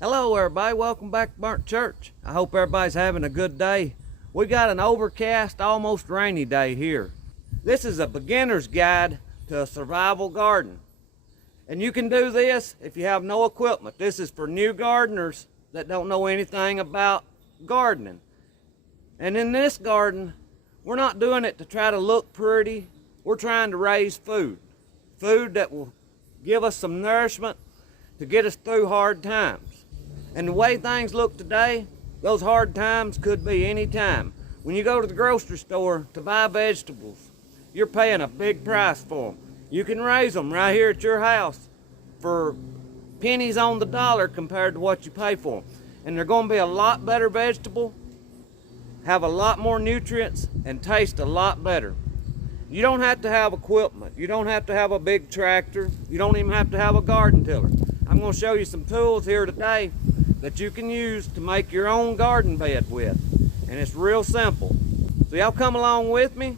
Hello everybody, welcome back to Burnt Church. I hope everybody's having a good day. We got an overcast, almost rainy day here. This is a beginner's guide to a survival garden. And you can do this if you have no equipment. This is for new gardeners that don't know anything about gardening. And in this garden, we're not doing it to try to look pretty. We're trying to raise food. Food that will give us some nourishment to get us through hard times. And the way things look today, those hard times could be any time. When you go to the grocery store to buy vegetables, you're paying a big price for them. You can raise them right here at your house for pennies on the dollar compared to what you pay for them. And they're going to be a lot better vegetable, have a lot more nutrients, and taste a lot better. You don't have to have equipment. You don't have to have a big tractor. You don't even have to have a garden tiller. I'm going to show you some tools here today that you can use to make your own garden bed with. And it's real simple. So y'all come along with me.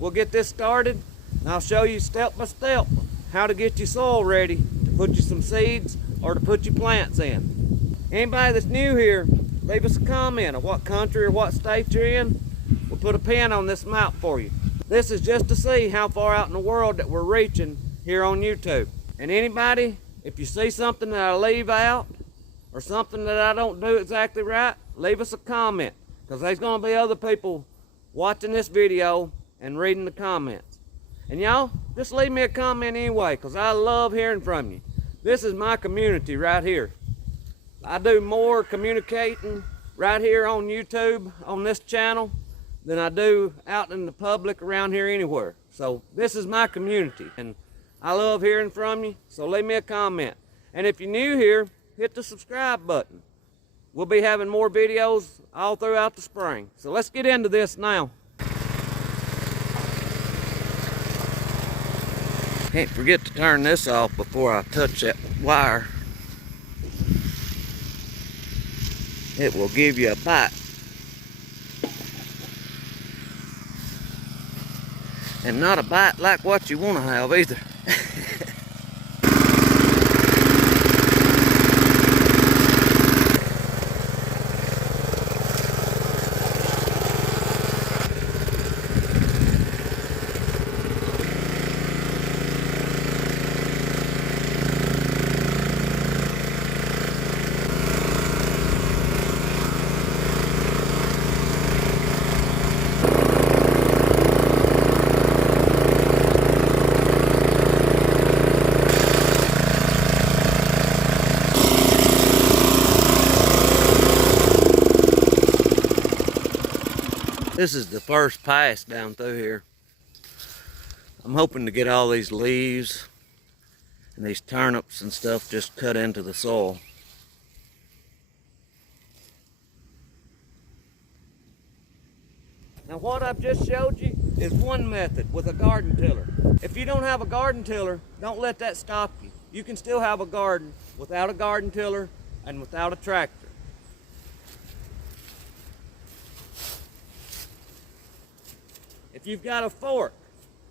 We'll get this started. And I'll show you step by step how to get your soil ready to put you some seeds or to put your plants in. Anybody that's new here, leave us a comment of what country or what state you're in. We'll put a pin on this map for you. This is just to see how far out in the world that we're reaching here on YouTube. And anybody, if you see something that I leave out or something that I don't do exactly right, leave us a comment, because there's going to be other people watching this video and reading the comments. And y'all, just leave me a comment anyway, because I love hearing from you. This is my community right here. I do more communicating right here on YouTube, on this channel, than I do out in the public around here anywhere. So this is my community, and I love hearing from you, so leave me a comment. And if you're new here, hit the subscribe button. We'll be having more videos all throughout the spring. So let's get into this now. Can't forget to turn this off before I touch that wire. It will give you a bite. And not a bite like what you want to have either. This is the first pass down through here. I'm hoping to get all these leaves and these turnips and stuff just cut into the soil. Now what I've just showed you is one method with a garden tiller. If you don't have a garden tiller, don't let that stop you. You can still have a garden without a garden tiller and without a tractor. If you've got a fork,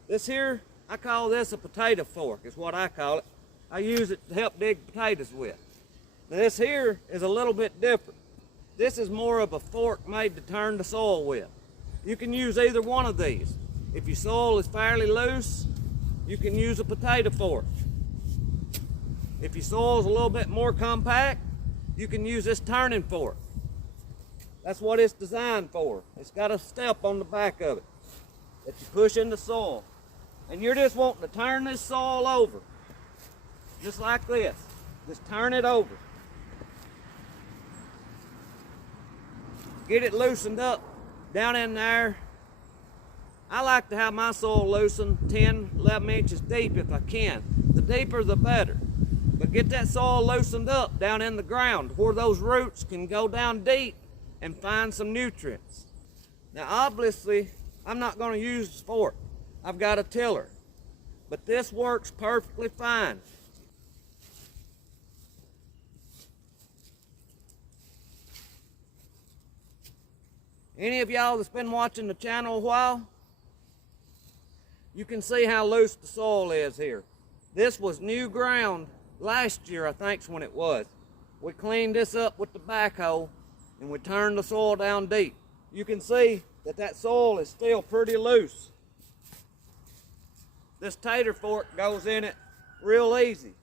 this here, I call this a potato fork, is what I call it. I use it to help dig potatoes with. Now this here is a little bit different. This is more of a fork made to turn the soil with. You can use either one of these. If your soil is fairly loose, you can use a potato fork. If your soil is a little bit more compact, you can use this turning fork. That's what it's designed for. It's got a step on the back of it that you push in the soil. And you're just wanting to turn this soil over. Just like this. Just turn it over. Get it loosened up down in there. I like to have my soil loosened 10, 11 inches deep if I can. The deeper the better. But get that soil loosened up down in the ground where those roots can go down deep and find some nutrients. Now obviously, I'm not going to use this fork. I've got a tiller. But this works perfectly fine. Any of y'all that's been watching the channel a while, you can see how loose the soil is here. This was new ground last year, I think's when it was. we clean this up with the backhoe and we turn the soil down deep. You can see that that soil is still pretty loose. This tater fork goes in it real easy.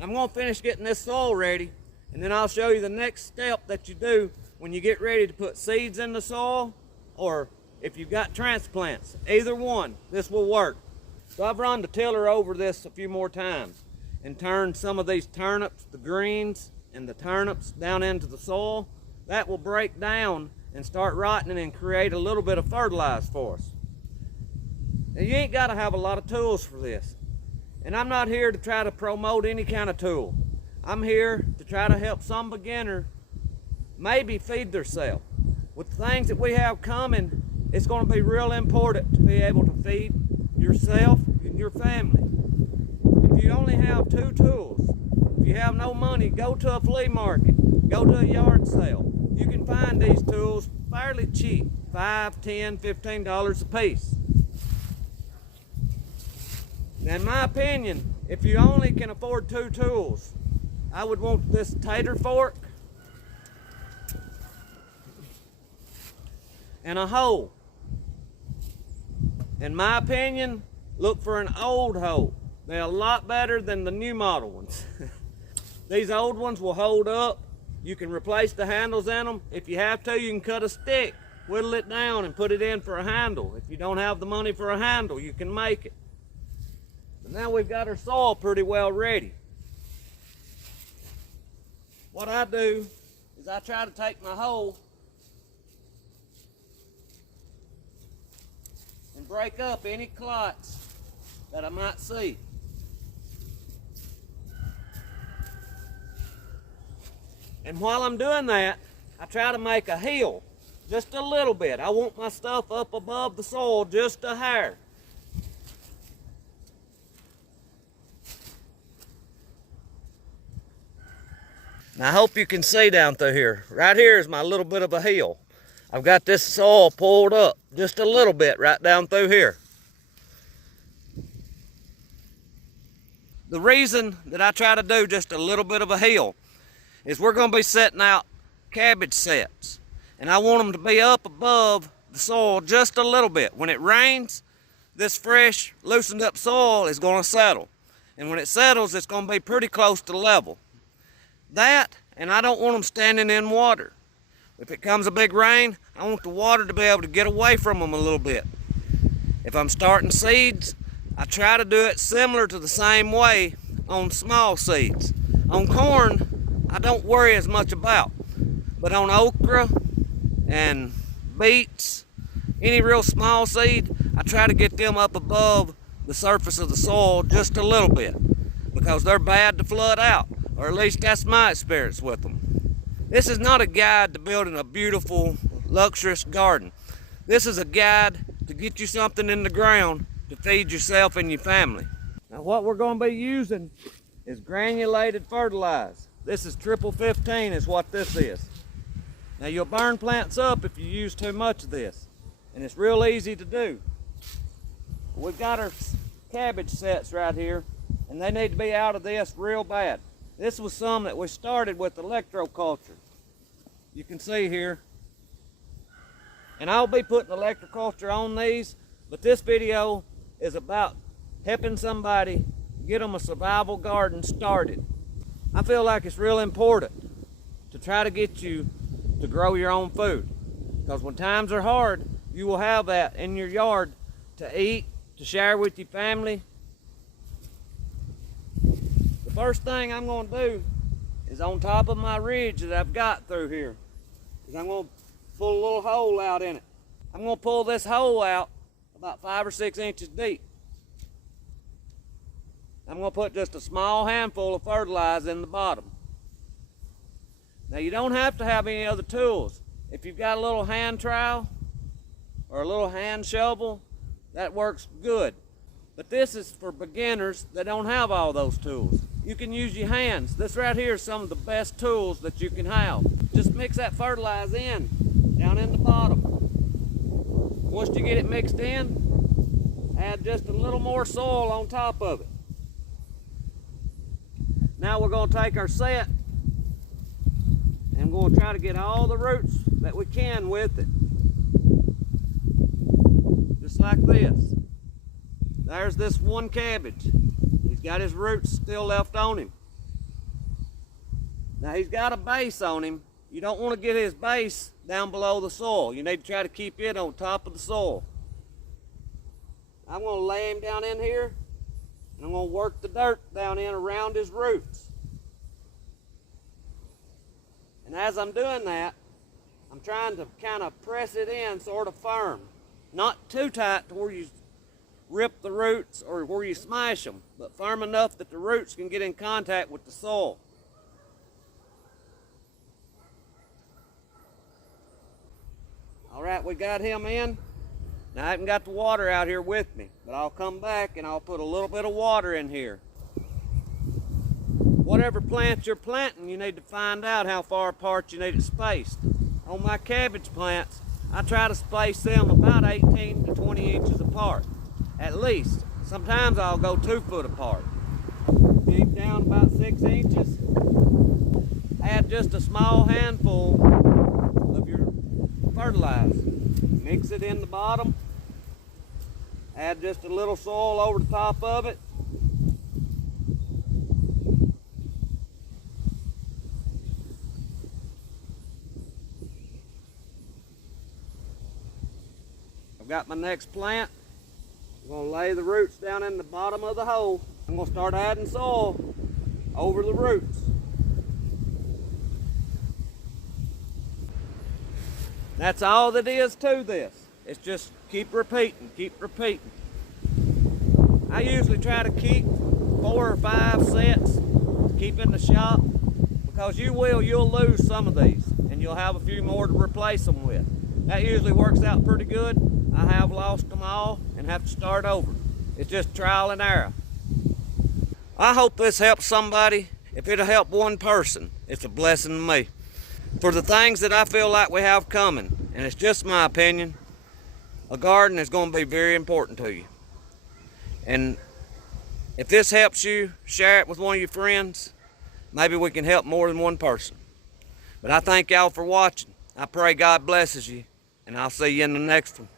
I'm going to finish getting this soil ready, and then I'll show you the next step that you do when you get ready to put seeds in the soil, or if you've got transplants. Either one, this will work. So I've run the tiller over this a few more times and turned some of these turnips, the greens and the turnips, down into the soil. That will break down and start rotting and create a little bit of fertilizer for us. Now, you ain't got to have a lot of tools for this. And I'm not here to try to promote any kind of tool. I'm here to try to help some beginner maybe feed themselves. With the things that we have coming, it's going to be real important to be able to feed yourself and your family. If you only have 2 tools, if you have no money, go to a flea market, go to a yard sale. You can find these tools fairly cheap, $5, $10, $15 a piece. Now, in my opinion, if you only can afford 2 tools, I would want this tater fork and a hoe. In my opinion, look for an old hoe. They're a lot better than the new model ones. These old ones will hold up. You can replace the handles in them. If you have to, you can cut a stick, whittle it down, and put it in for a handle. If you don't have the money for a handle, you can make it. But now we've got our soil pretty well ready. What I do is I try to take my hoe and break up any clots that I might see. And while I'm doing that, I try to make a hill just a little bit. I want my stuff up above the soil just a hair. Now I hope you can see down through here. Right here is my little bit of a hill. I've got this soil pulled up just a little bit right down through here. The reason that I try to do just a little bit of a hill is we're going to be setting out cabbage sets. And I want them to be up above the soil just a little bit. When it rains, this fresh, loosened up soil is going to settle. And when it settles, it's going to be pretty close to level. That, and I don't want them standing in water. If it comes a big rain, I want the water to be able to get away from them a little bit. If I'm starting seeds, I try to do it similar to the same way on small seeds. On corn, I don't worry as much about. But on okra and beets, any real small seed, I try to get them up above the surface of the soil just a little bit, because they're bad to flood out. Or at least that's my experience with them. This is not a guide to building a beautiful, luxurious garden. This is a guide to get you something in the ground to feed yourself and your family. Now what we're going to be using is granulated fertilizer. This is 15 is what this is. Now you'll burn plants up if you use too much of this, and it's real easy to do. We've got our cabbage sets right here, and they need to be out of this real bad. This was some that we started with electroculture. You can see here. And I'll be putting electroculture on these, but this video is about helping somebody get them a survival garden started. I feel like it's real important to try to get you to grow your own food. Because when times are hard, you will have that in your yard to eat, to share with your family. First thing I'm going to do is on top of my ridge that I've got through here is I'm going to pull a little hole out in it. I'm going to pull this hole out about 5 or 6 inches deep. I'm going to put just a small handful of fertilizer in the bottom. Now you don't have to have any other tools. If you've got a little hand trowel or a little hand shovel, that works good. But this is for beginners that don't have all those tools. You can use your hands. This right here is some of the best tools that you can have. Just mix that fertilizer in, down in the bottom. Once you get it mixed in, add just a little more soil on top of it. Now we're going to take our set and we're going to try to get all the roots that we can with it. Just like this. There's this one cabbage. He's got his roots still left on him. Now he's got a base on him. You don't want to get his base down below the soil. You need to try to keep it on top of the soil. I'm going to lay him down in here, and I'm going to work the dirt down in around his roots. And as I'm doing that, I'm trying to kind of press it in sort of firm. Not too tight to where you rip the roots or where you smash them, but firm enough that the roots can get in contact with the soil. All right, we got him in. Now I haven't got the water out here with me, but I'll come back and I'll put a little bit of water in here. Whatever plants you're planting, you need to find out how far apart you need it spaced. On my cabbage plants, I try to space them about 18 to 20 inches apart, at least. Sometimes I'll go 2 foot apart. Dig down about 6 inches. Add just a small handful of your fertilizer. Mix it in the bottom. Add just a little soil over the top of it. I've got my next plant. I'm going to lay the roots down in the bottom of the hole. I'm going to start adding soil over the roots. That's all that is to this. It's just keep repeating, keep repeating. I usually try to keep 4 or 5 sets to keep in the shop, because you'll lose some of these and you'll have a few more to replace them with. That usually works out pretty good. I have lost them all and have to start over. It's just trial and error. I hope this helps somebody. If it'll help one person, it's a blessing to me. For the things that I feel like we have coming, and it's just my opinion, a garden is going to be very important to you. And if this helps you, share it with one of your friends. Maybe we can help more than one person. But I thank y'all for watching. I pray God blesses you, and I'll see you in the next one.